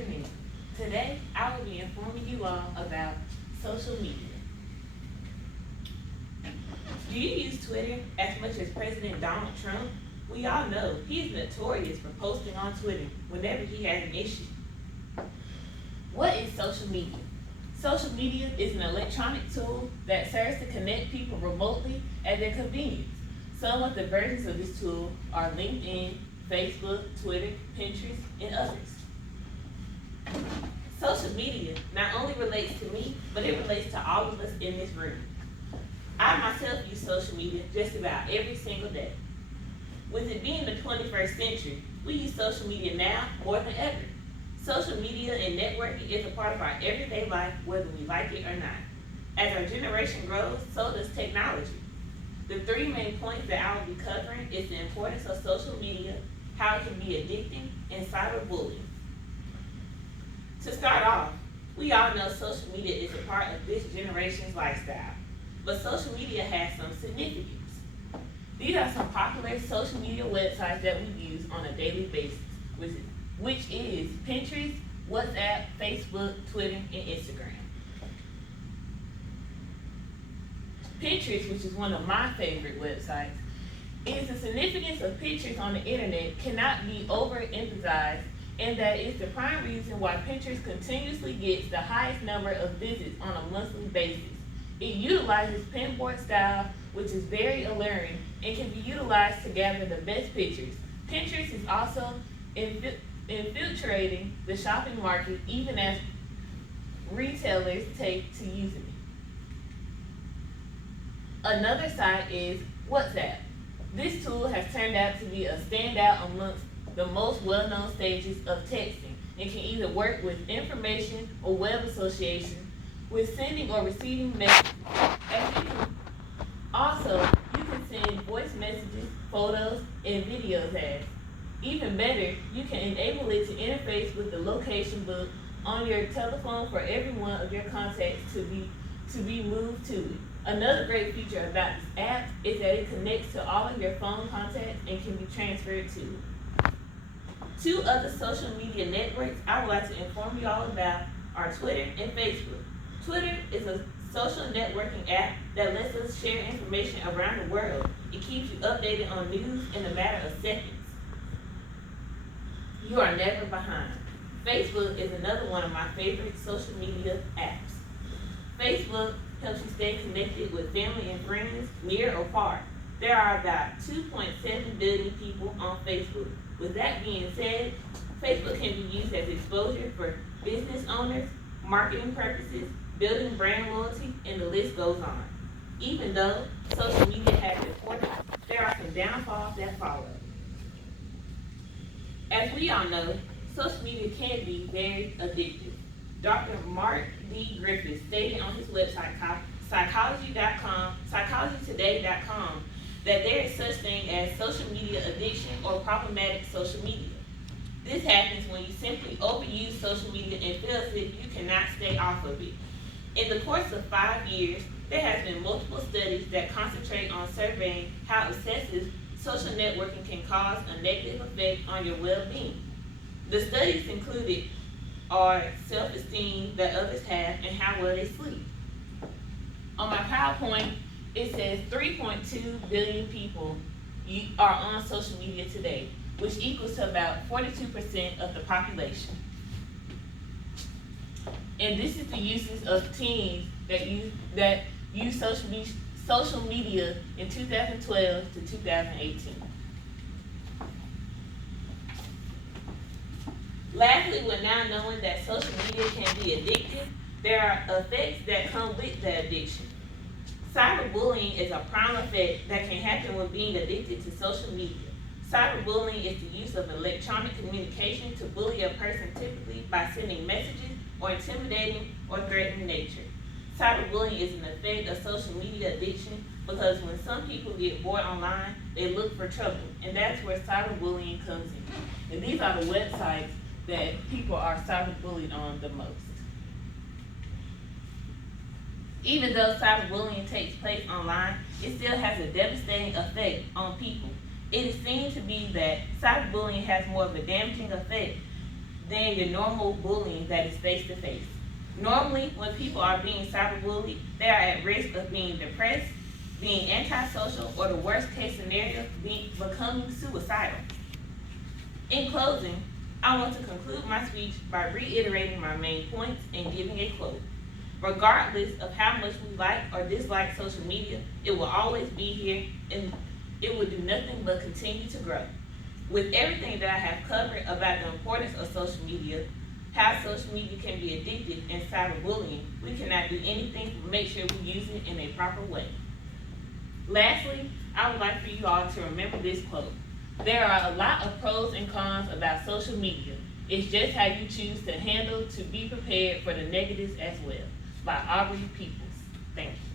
afternoon. Today, I will be informing you all about social media. Do you use Twitter as much as President Donald Trump? We all know he is notorious for posting on Twitter whenever he has an issue. What is social media? Social media is an electronic tool that serves to connect people remotely at their convenience. Some of the versions of this tool are LinkedIn, Facebook, Twitter, Pinterest, and others. Social media not only relates to me, but it relates to all of us in this room. I myself use social media just about every single day. With it being the 21st century, we use social media now more than ever. Social media and networking is a part of our everyday life, whether we like it or not. As our generation grows, so does technology. The three main points that I will be covering is the importance of social media, how it can be addicting, and cyberbullying. To start off, we all know social media is a part of this generation's lifestyle, but social media has some significance. These are some popular social media websites that we use on a daily basis, which is Pinterest, WhatsApp, Facebook, Twitter, and Instagram. Pinterest, which is one of my favorite websites, is the significance of pictures on the internet cannot be overemphasized, and that is the prime reason why Pinterest continuously gets the highest number of visits on a monthly basis. It utilizes pinboard style, which is very alluring and can be utilized to gather the best pictures. Pinterest is also infiltrating the shopping market even as retailers take to using it. Another site is WhatsApp. This tool has turned out to be a standout amongst the most well-known stages of texting and can either work with information or web association with sending or receiving messages. Also, you can send voice messages, photos, and videos as. Even better, you can enable it to interface with the location book on your telephone for every one of your contacts to be moved to it. Another great feature about this app is that it connects to all of your phone contacts and can be transferred to it. Two other social media networks I would like to inform you all about are Twitter and Facebook. Twitter is a social networking app that lets us share information around the world. It keeps you updated on news in a matter of seconds. You are never behind. Facebook is another one of my favorite social media apps. Facebook helps you stay connected with family and friends, near or far. There are about 2.7 billion people on Facebook. With that being said, Facebook can be used as exposure for business owners, marketing purposes, building brand loyalty, and the list goes on. Even though social media has its importance, there are some downfalls that follow. As we all know, social media can be very addictive. Dr. Mark D. Griffiths stated on his website, psychologytoday.com, that there is such thing as social media addiction or problematic social media. This happens when you simply overuse social media and feel as if you cannot stay off of it. In the course of 5 years, there has been multiple studies that concentrate on surveying how excessive social networking can cause a negative effect on your well-being. The studies included are self-esteem that others have and how well they sleep. On my PowerPoint, it says 3.2 billion people are on social media today, which equals to about 42% of the population. And this is the uses of teens that use social media in 2012 to 2018. Lastly, we're now knowing that social media can be addictive, there are effects that come with the addiction. Cyberbullying is a prime effect that can happen when being addicted to social media. Cyberbullying is the use of electronic communication to bully a person, typically by sending messages or intimidating or threatening nature. Cyberbullying is an effect of social media addiction because when some people get bored online, they look for trouble, and that's where cyberbullying comes in. And these are the websites that people are cyberbullied on the most. Even though cyberbullying takes place online, it still has a devastating effect on people. It is seen to be that cyberbullying has more of a damaging effect than your normal bullying that is face to face. Normally, when people are being cyberbullied, they are at risk of being depressed, being antisocial, or the worst case scenario, becoming suicidal. In closing, I want to conclude my speech by reiterating my main points and giving a quote. Regardless of how much we like or dislike social media, it will always be here and it will do nothing but continue to grow. With everything that I have covered about the importance of social media, how social media can be addictive and cyberbullying, we cannot do anything but make sure we use it in a proper way. Lastly, I would like for you all to remember this quote. There are a lot of pros and cons about social media. It's just how you choose to handle to be prepared for the negatives as well. By Aubrey Peoples. Thank you.